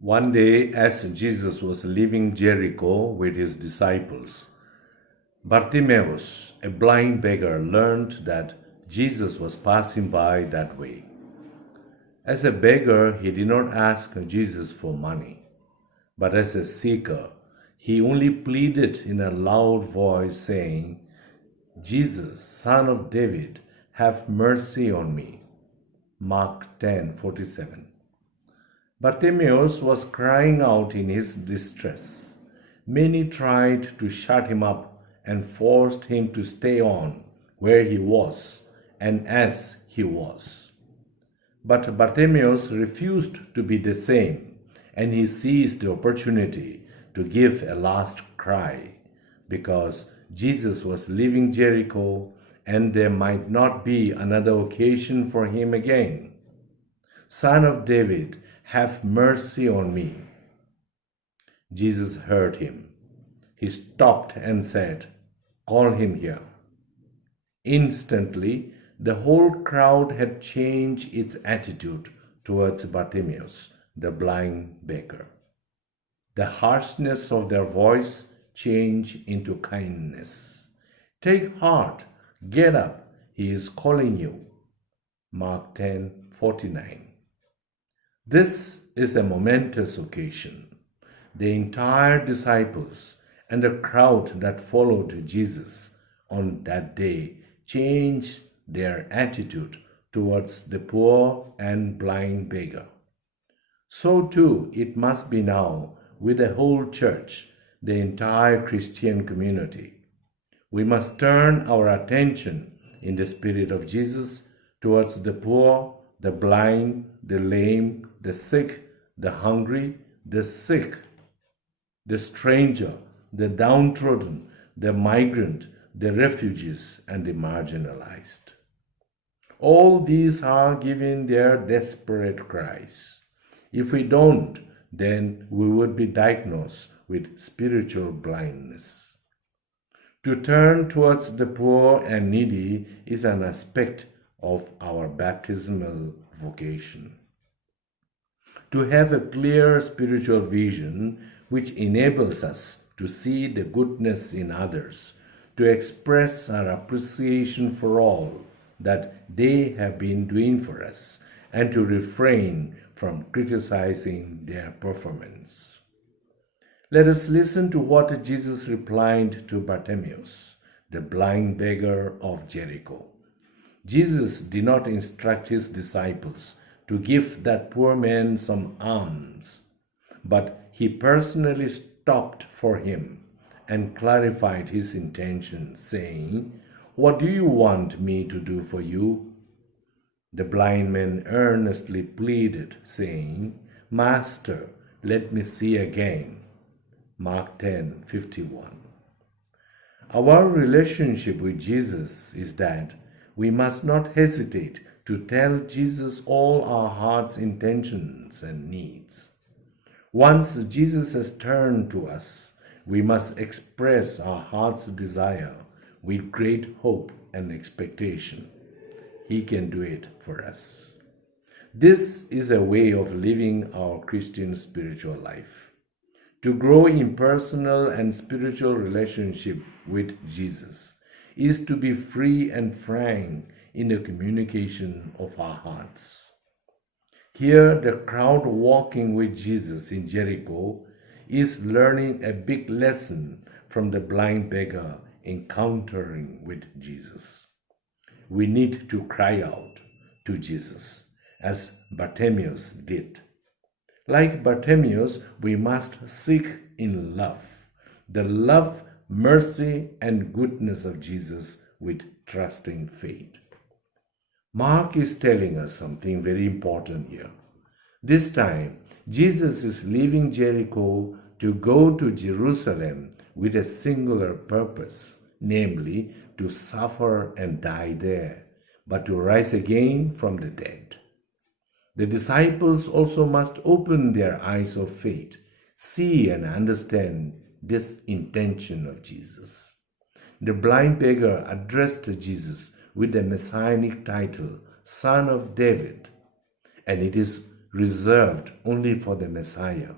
One day, as Jesus was leaving Jericho with his disciples, Bartimaeus, a blind beggar, learned that Jesus was passing by that way. As a beggar, he did not ask Jesus for money, but as a seeker, he only pleaded in a loud voice, saying, Jesus, Son of David, have mercy on me. Mark 10:47. Bartimaeus was crying out in his distress. Many tried to shut him up and forced him to stay on where he was and as he was. But Bartimaeus refused to be the same, and he seized the opportunity to give a last cry, because Jesus was leaving Jericho and there might not be another occasion for him again. Son of David, have mercy on me. Jesus heard him. He stopped and said, Call him here. Instantly, the whole crowd had changed its attitude towards Bartimaeus, the blind beggar. The harshness of their voice changed into kindness. Take heart, get up, he is calling you. Mark 10:49. This is a momentous occasion. The entire disciples and the crowd that followed Jesus on that day changed their attitude towards the poor and blind beggar. So too it must be now with the whole church, the entire Christian community. We must turn our attention in the spirit of Jesus towards the poor, the blind, the lame, the sick, the hungry, the sick, the stranger, the downtrodden, the migrant, the refugees, and the marginalized. All these are giving their desperate cries. If we don't, then we would be diagnosed with spiritual blindness. To turn towards the poor and needy is an aspect of our baptismal vocation. To have a clear spiritual vision which enables us to see the goodness in others, to express our appreciation for all that they have been doing for us, and to refrain from criticizing their performance. Let us listen to what Jesus replied to Bartimaeus, the blind beggar of Jericho. Jesus did not instruct his disciples to give that poor man some alms, but he personally stopped for him and clarified his intention, saying, What do you want me to do for you? The blind man earnestly pleaded, saying, Master, let me see again. Mark 10:51. Our relationship with Jesus is that we must not hesitate to tell Jesus all our heart's intentions and needs. Once Jesus has turned to us, we must express our heart's desire with great hope and expectation. He can do it for us. This is a way of living our Christian spiritual life. To grow in personal and spiritual relationship with Jesus is to be free and frank in the communication of our hearts. Here, the crowd walking with Jesus in Jericho is learning a big lesson from the blind beggar encountering with Jesus. We need to cry out to Jesus as Bartimaeus did. Like Bartimaeus, we must seek in love the love, mercy, and goodness of Jesus with trusting faith. Mark is telling us something very important here. This time, Jesus is leaving Jericho to go to Jerusalem with a singular purpose, namely to suffer and die there, but to rise again from the dead. The disciples also must open their eyes of faith, see and understand this intention of Jesus. The blind beggar addressed Jesus with the messianic title, Son of David, and it is reserved only for the Messiah.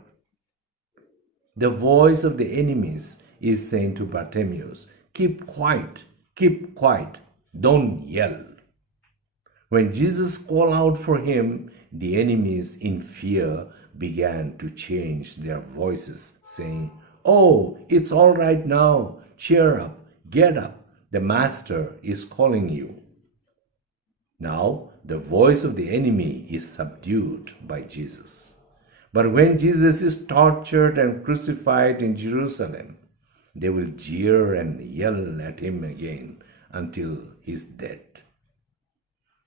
The voice of the enemies is saying to Bartimaeus, keep quiet, don't yell. When Jesus called out for him, the enemies in fear began to change their voices, saying, oh, it's all right now, cheer up, get up, the Master is calling you. Now, the voice of the enemy is subdued by Jesus. But when Jesus is tortured and crucified in Jerusalem, they will jeer and yell at him again until he's dead.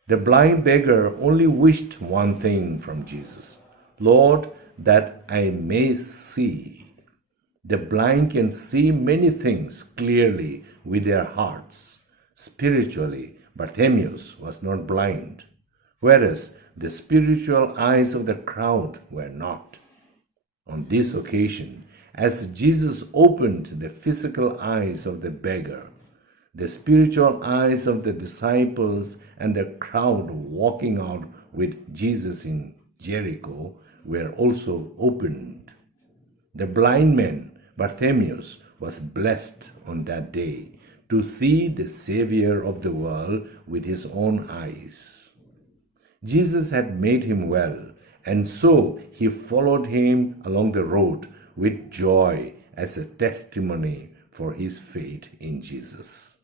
The blind beggar only wished one thing from Jesus, Lord, that I may see. The blind can see many things clearly with their hearts. Spiritually, Bartimaeus was not blind, whereas the spiritual eyes of the crowd were not. On this occasion, as Jesus opened the physical eyes of the beggar, the spiritual eyes of the disciples and the crowd walking out with Jesus in Jericho were also opened. The blind man, Bartimaeus, was blessed on that day to see the Savior of the world with his own eyes. Jesus had made him well, and so he followed him along the road with joy as a testimony for his faith in Jesus.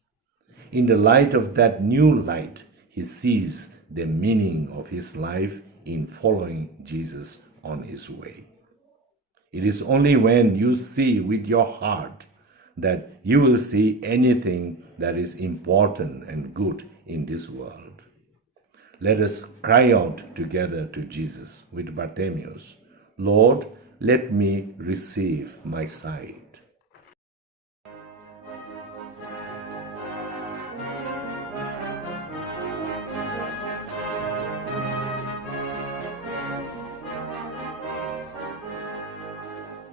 In the light of that new light, he sees the meaning of his life in following Jesus on his way. It is only when you see with your heart that you will see anything that is important and good in this world. Let us cry out together to Jesus with Bartimaeus, Lord, let me receive my sight.